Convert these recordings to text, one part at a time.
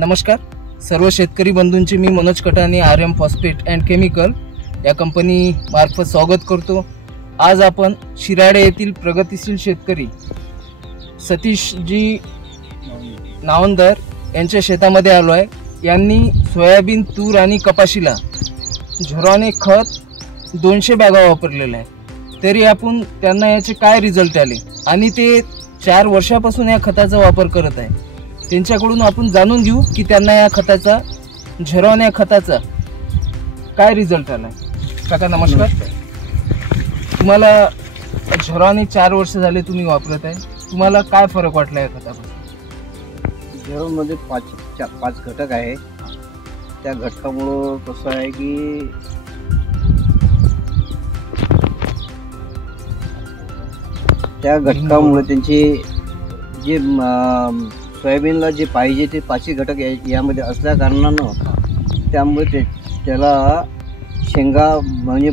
नमस्कार सर्व शेतकरी बंधूंचे मी मनोज कटाने आर्यम फॉस्फेट अँड केमिकल या कंपनी मार्फत स्वागत करतो। आज आपण शिराडे येथील प्रगतिशील शेतकरी सतीशजी नावंदर यांच्या शेतामध्ये आलो आहे। यांनी सोयाबीन, तूर आणि कपाशीला झुरॉन खत 200 बॅगा वापरलेले आहे। तरी आपण त्यांना याचे काय रिझल्ट आले आणि ते 4 वर्षापासून या खताचा वापर करत आहे, त्यांच्याकडून आपण जाणून घेऊ की त्यांना या खताचा झुरॉन खताचा काय रिझल्ट आला। काका नमस्कार। तुम्हाला झुरॉन 4 वर्ष झाले तुम्ही वापरत आहे, तुम्हाला काय फरक वाटला या खतापासून? झुरॉन मध्ये 5 घटक आहे। त्या घटकामुळे कसं आहे की त्या घटकामुळे त्यांचे जे सोयाबीनला जे पाहिजे ते 5 घटक यामध्ये असल्या कारणानं त्यामुळे त्याला शेंगा म्हणजे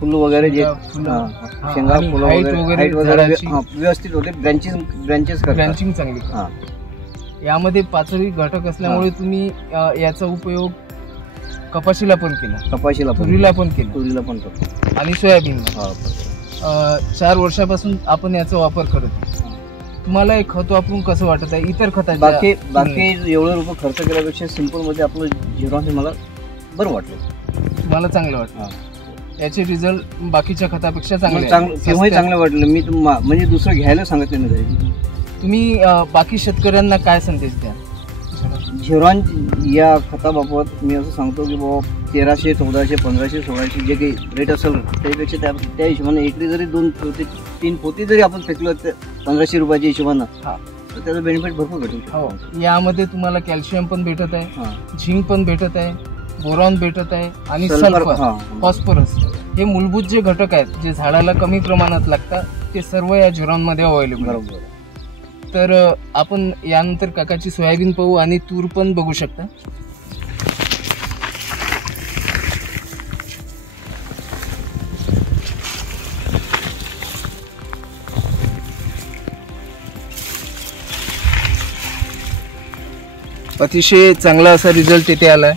फुल वगैरे जे शेंगा फुल हाईट वगैरे व्यवस्थित होते, ब्रँचेस ब्रँचिंग चांगली। यामध्ये 5 घटक असल्यामुळे तुम्ही याचा उपयोग कपाशीला पण केला, तुरीला पण करतो आणि सोयाबीनला 4 वर्षापासून आपण याचा वापर करतो। तुम्हाला एक खत वापरून कसं वाटत आहे इतर खताच्या? बाकी एवढे रुपये खर्च केल्यापेक्षा सिंपल मध्ये आपलं झुरॉन हे मला बरं वाटलं। तुम्हाला चांगलं वाटलं? याचे रिझल्ट बाकीच्या खतापेक्षा चांगले वाटले। मी म्हणजे दुसरं घ्यायला सांगत नाही। तुम्ही बाकी शेतकऱ्यांना काय संदेश द्या? झुरॉन या खताबाबत मी असं सांगतो की बाबा 1300, 1400, 1500, 1600 जे काही रेट असेल त्यापेक्षा त्या हिशोबाने एकरी जरी 2-3 पोती जरी आपण फेकलं तर 1500 रुपयाच्या हिशोबानं तर त्याचा बेनिफिट भरपूर भेटू शकतो। यामध्ये तुम्हाला कॅल्शियम पण भेटत आहे, झिंक पण भेटत आहे, बोरॉन भेटत आहे आणि सल्फर, फॉस्फरस हे मूलभूत जे घटक आहेत जे झाडाला कमी प्रमाणात लागतात ते सर्व या झुरॉन मध्ये अवेलेबल आहे। तर आपण यानंतर काकाची सोयाबीन पाहू आणि तूर पण बघू शकता। अतिशय चांगला असा रिझल्ट इथे आलाय।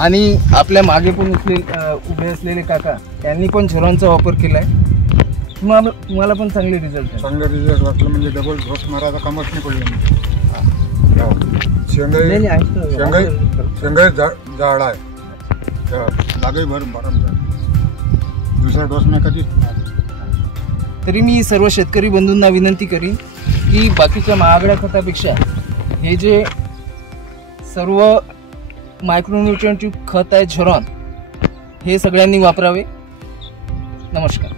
आणि आपल्या मागे पण उभे असलेले काका यांनी पण झुरॉनचा वापर केलाय। तुम्हाला पण चांगले रिझल्ट वाटलं, म्हणजे डबल ड्रॉप मारायचा कामच नाही पडलं। शेंगाई झाड आहे लागही भर दुसरा डोस नाही कधी। तरी मी सर्व शेतकरी बंधूंना विनंती करीन की बाकीच्या महागड्या खतापेक्षा हे जे सर्व मायक्रोन्यूट्रिएंट खत आहे झुरॉन हे सगळ्यांनी वापरावे। नमस्कार।